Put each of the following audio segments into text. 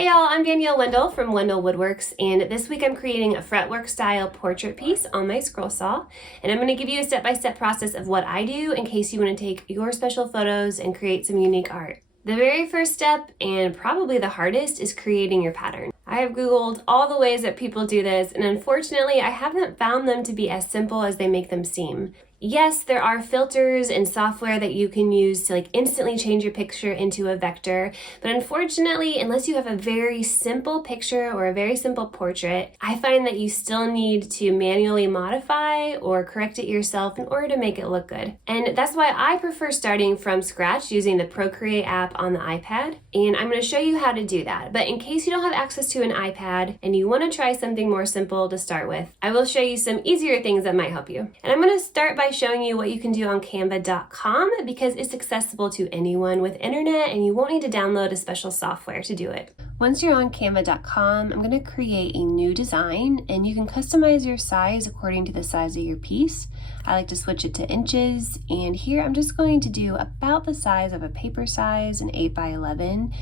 Hey y'all, I'm Wendell from Wendell Woodworks, and this week I'm creating a fretwork style portrait piece on my scroll saw, and I'm going to give you a step-by-step process of what I do in case you want to take your special photos and create some unique art. The very first step, and probably the hardest, is creating your pattern. I have Googled all the ways that people do this, and unfortunately I haven't found them to be as simple as they make them seem. Yes, there are filters and software that you can use to instantly change your picture into a vector, but unfortunately, unless you have a very simple picture or a very simple portrait, I find that you still need to manually modify or correct it yourself in order to make it look good. And that's why I prefer starting from scratch using the Procreate app on the iPad, and I'm going to show you how to do that. But in case you don't have access to an iPad and you want to try something more simple to start with, I will show you some easier things that might help you. And I'm going to start by showing you what you can do on Canva.com because it's accessible to anyone with internet and you won't need to download a special software to do it. Once you're on Canva.com, I'm going to create a new design and you can customize your size according to the size of your piece. I like to switch it to inches, and here I'm just going to do about the size of a paper size, an 8x11.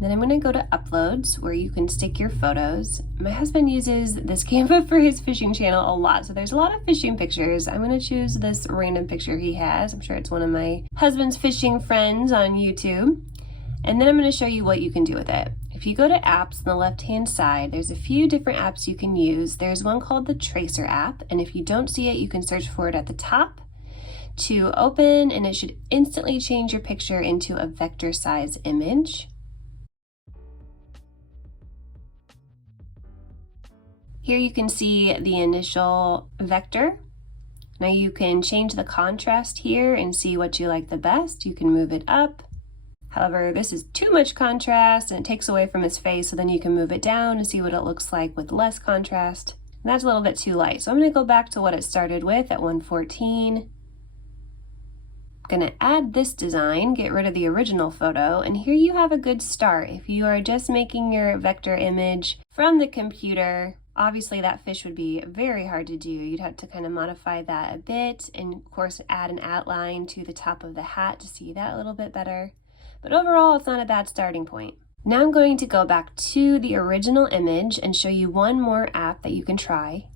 Then I'm going to go to uploads where you can stick your photos. My husband uses this Canva for his fishing channel a lot, so there's a lot of fishing pictures. I'm going to choose this random picture he has. I'm sure it's one of my husband's fishing friends on YouTube. And then I'm going to show you what you can do with it. If you go to apps on the left-hand side, there's a few different apps you can use. There's one called the Tracer app, and if you don't see it, you can search for it at the top to open, and it should instantly change your picture into a vector size image. Here you can see the initial vector. Now you can change the contrast here and see what you like the best. You can move it up. However, this is too much contrast and it takes away from his face, so then you can move it down and see what it looks like with less contrast. And that's a little bit too light. So I'm going to go back to what it started with at 114. I'm going to add this design, get rid of the original photo, and here you have a good start. If you are just making your vector image from the computer, obviously that fish would be very hard to do. You'd have to kind of modify that a bit and of course add an outline to the top of the hat to see that a little bit better. But overall, it's not a bad starting point. Now I'm going to go back to the original image and show you one more app that you can try.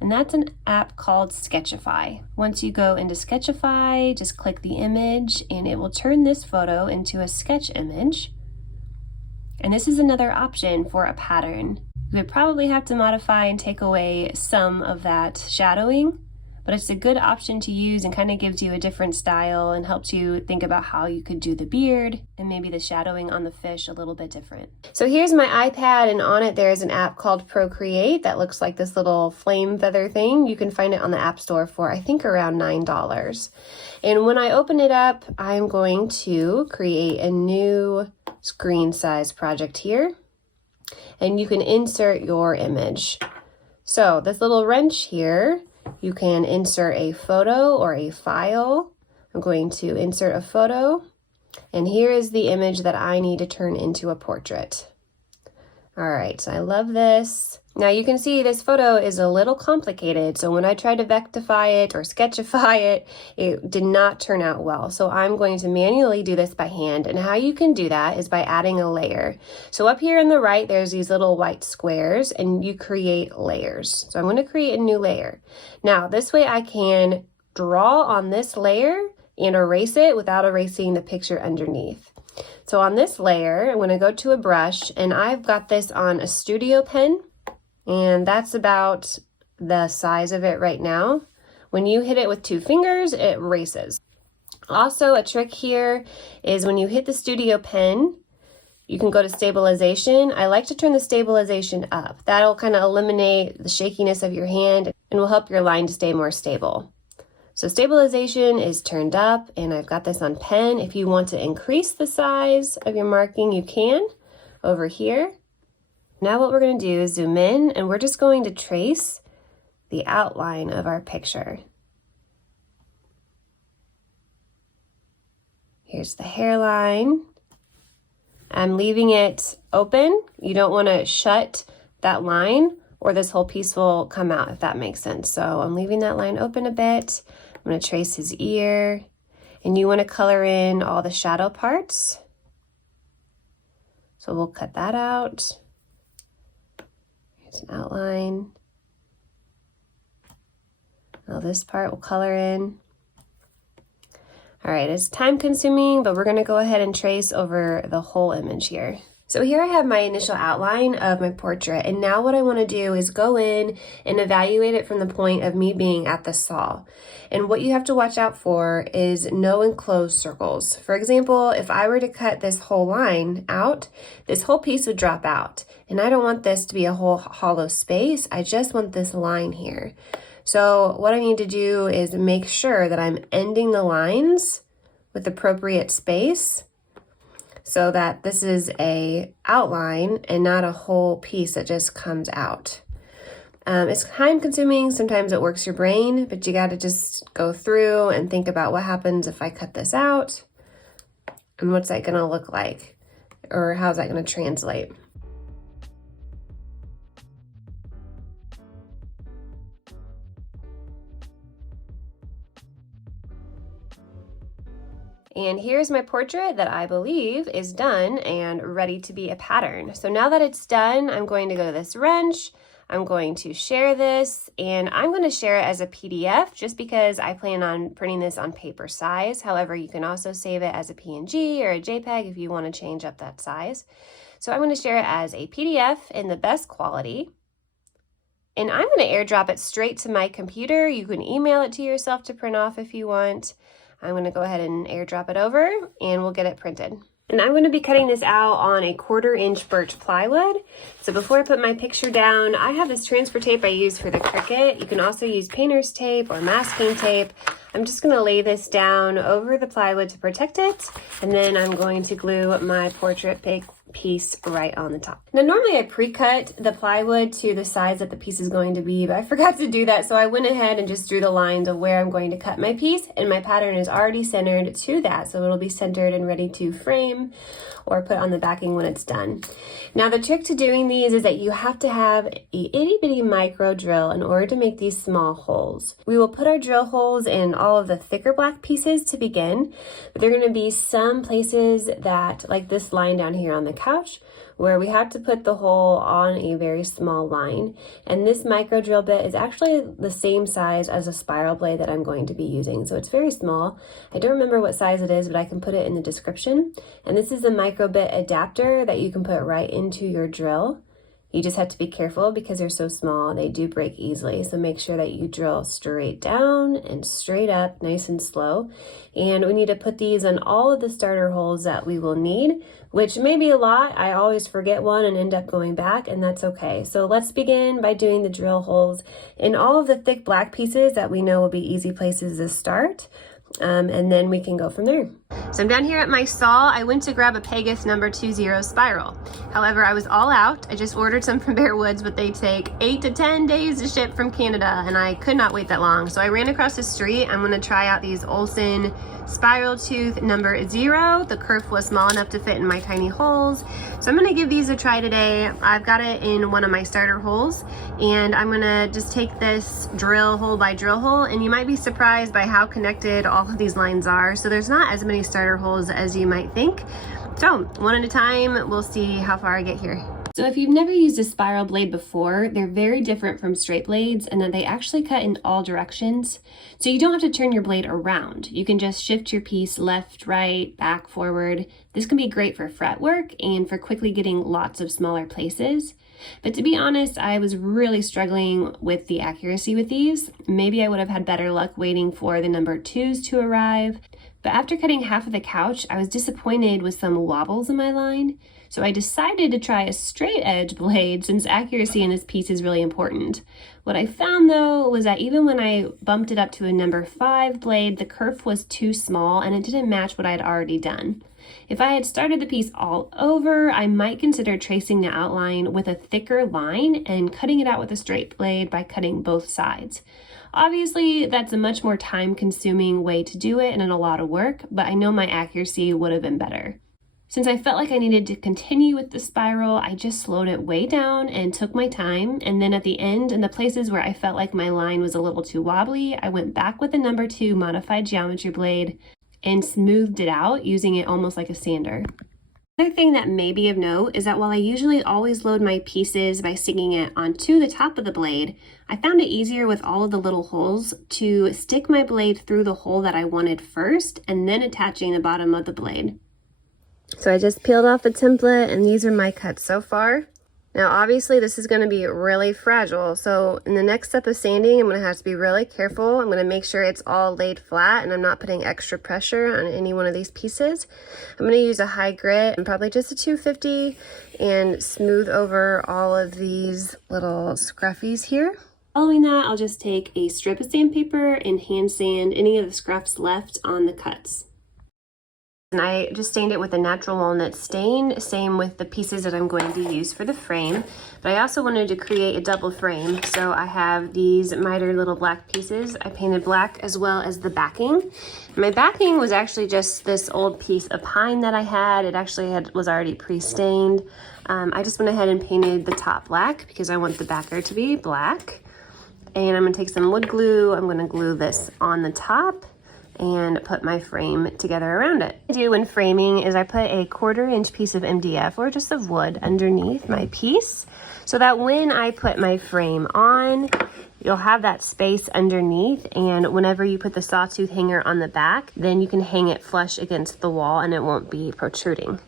And that's an app called Sketchify. Once you go into Sketchify, just click the image and it will turn this photo into a sketch image. And this is another option for a pattern. You would probably have to modify and take away some of that shadowing, but it's a good option to use and kind of gives you a different style and helps you think about how you could do the beard and maybe the shadowing on the fish a little bit different. So here's my iPad, and on it there's an app called Procreate that looks like this little flame feather thing. You can find it on the App Store for I think around $9. And when I open it up, I'm going to create a new screen size project here, and you can insert your image. So this little wrench here, you can insert a photo or a file. I'm going to insert a photo, and here is the image that I need to turn into a portrait. All right, so I love this. Now you can see this photo is a little complicated, so when I tried to vectify it or sketchify it, it did not turn out well. So I'm going to manually do this by hand, and how you can do that is by adding a layer. So up here on the right, there's these little white squares, and you create layers. So I'm going to create a new layer. Now this way I can draw on this layer and erase it without erasing the picture underneath. So on this layer, I'm going to go to a brush, and I've got this on a studio pen. And that's about the size of it right now. When you hit it with 2 fingers, it erases. Also, a trick here is when you hit the studio pen, you can go to stabilization. I like to turn the stabilization up. That'll kind of eliminate the shakiness of your hand and will help your line to stay more stable. So stabilization is turned up, and I've got this on pen. If you want to increase the size of your marking, you can over here. Now what we're going to do is zoom in, and we're just going to trace the outline of our picture. Here's the hairline. I'm leaving it open. You don't want to shut that line or this whole piece will come out, if that makes sense. So I'm leaving that line open a bit. I'm going to trace his ear. And you want to color in all the shadow parts. So we'll cut that out. Here's an outline. Now this part we'll color in. All right, it's time consuming, but we're gonna go ahead and trace over the whole image here. So here I have my initial outline of my portrait, and now what I want to do is go in and evaluate it from the point of me being at the saw. And what you have to watch out for is no enclosed circles. For example, if I were to cut this whole line out, this whole piece would drop out. And I don't want this to be a whole hollow space, I just want this line here. So what I need to do is make sure that I'm ending the lines with appropriate space, so that this is a outline and not a whole piece that just comes out. It's time consuming, sometimes it works your brain, but you gotta just go through and think about what happens if I cut this out, and what's that gonna look like, or how's that gonna translate. And here's my portrait that I believe is done and ready to be a pattern. So now that it's done, I'm going to go to this wrench, I'm going to share this, and I'm going to share it as a PDF just because I plan on printing this on paper size. However, you can also save it as a PNG or a JPEG if you want to change up that size. So I'm going to share it as a PDF in the best quality. And I'm going to airdrop it straight to my computer. You can email it to yourself to print off if you want. I'm going to go ahead and airdrop it over and we'll get it printed. And I'm going to be cutting this out on a 1/4-inch birch plywood. So before I put my picture down, I have this transfer tape I use for the Cricut. You can also use painter's tape or masking tape. I'm just going to lay this down over the plywood to protect it, and then I'm going to glue my portrait big piece right on the top. Now normally I pre-cut the plywood to the size that the piece is going to be, but I forgot to do that, so I went ahead and just drew the lines of where I'm going to cut my piece, and my pattern is already centered to that, so it'll be centered and ready to frame or put on the backing when it's done. Now the trick to doing these is that you have to have a itty bitty micro drill in order to make these small holes. We will put our drill holes in all of the thicker black pieces to begin, but there are going to be some places that, like this line down here on the couch, where we have to put the hole on a very small line. And this micro drill bit is actually the same size as a spiral blade that I'm going to be using. So it's very small. I don't remember what size it is, but I can put it in the description. And this is a micro bit adapter that you can put right into your drill. You just have to be careful because they're so small, they do break easily. So make sure that you drill straight down and straight up, nice and slow. And we need to put these on all of the starter holes that we will need, which may be a lot. I always forget one and end up going back, and that's okay. So let's begin by doing the drill holes in all of the thick black pieces that we know will be easy places to start. And then we can go from there. So I'm down here at my saw. I went to grab a Pegas number 20 spiral. However, I was all out. I just ordered some from Bear Woods, but they take 8 to 10 days to ship from Canada, and I could not wait that long. So I ran across the street. I'm gonna try out these Olsen spiral tooth number 0. The kerf was small enough to fit in my tiny holes. So I'm gonna give these a try today. I've got it in one of my starter holes, and I'm gonna just take this drill hole by drill hole, and you might be surprised by how connected all of these lines are. So there's not as many starter holes as you might think. So one at a time, we'll see how far I get here. So if you've never used a spiral blade before, they're very different from straight blades in that they actually cut in all directions. So you don't have to turn your blade around. You can just shift your piece left, right, back, forward. This can be great for fret work and for quickly getting lots of smaller places. But to be honest, I was really struggling with the accuracy with these. Maybe I would have had better luck waiting for the number 2s to arrive. But after cutting half of the couch, I was disappointed with some wobbles in my line. So I decided to try a straight edge blade since accuracy in this piece is really important. What I found though was that even when I bumped it up to a number 5 blade, the kerf was too small and it didn't match what I had already done. If I had started the piece all over, I might consider tracing the outline with a thicker line and cutting it out with a straight blade by cutting both sides. Obviously, that's a much more time-consuming way to do it and a lot of work, but I know my accuracy would have been better. Since I felt like I needed to continue with the spiral, I just slowed it way down and took my time, and then at the end, in the places where I felt like my line was a little too wobbly, I went back with the number 2 modified geometry blade and smoothed it out using it almost like a sander. Another thing that may be of note is that while I usually always load my pieces by sticking it onto the top of the blade, I found it easier with all of the little holes to stick my blade through the hole that I wanted first and then attaching the bottom of the blade. So I just peeled off the template and these are my cuts so far. Now obviously this is going to be really fragile, so in the next step of sanding I'm going to have to be really careful. I'm going to make sure it's all laid flat and I'm not putting extra pressure on any one of these pieces. I'm going to use a high grit and probably just a 250 and smooth over all of these little scruffies here. Following that, I'll just take a strip of sandpaper and hand sand any of the scruffs left on the cuts. And I just stained it with a natural walnut stain, same with the pieces that I'm going to use for the frame. But I also wanted to create a double frame, so I have these miter little black pieces. I painted black as well as the backing. My backing was actually just this old piece of pine that I had. It actually was already pre-stained. I just went ahead and painted the top black because I want the backer to be black. And I'm gonna take some wood glue. I'm gonna glue this on the top and put my frame together around it. What I do when framing is I put a 1/4 inch piece of MDF or just of wood underneath my piece so that when I put my frame on, you'll have that space underneath, and whenever you put the sawtooth hanger on the back, then you can hang it flush against the wall and it won't be protruding.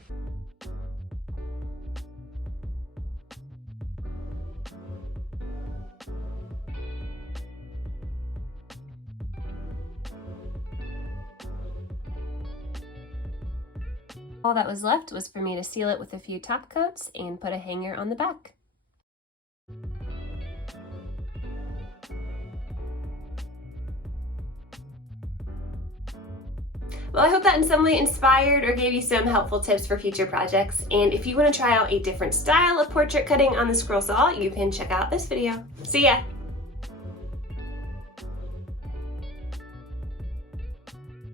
All that was left was for me to seal it with a few top coats and put a hanger on the back. Well, I hope that in some way inspired or gave you some helpful tips for future projects. And if you want to try out a different style of portrait cutting on the scroll saw, you can check out this video. See ya!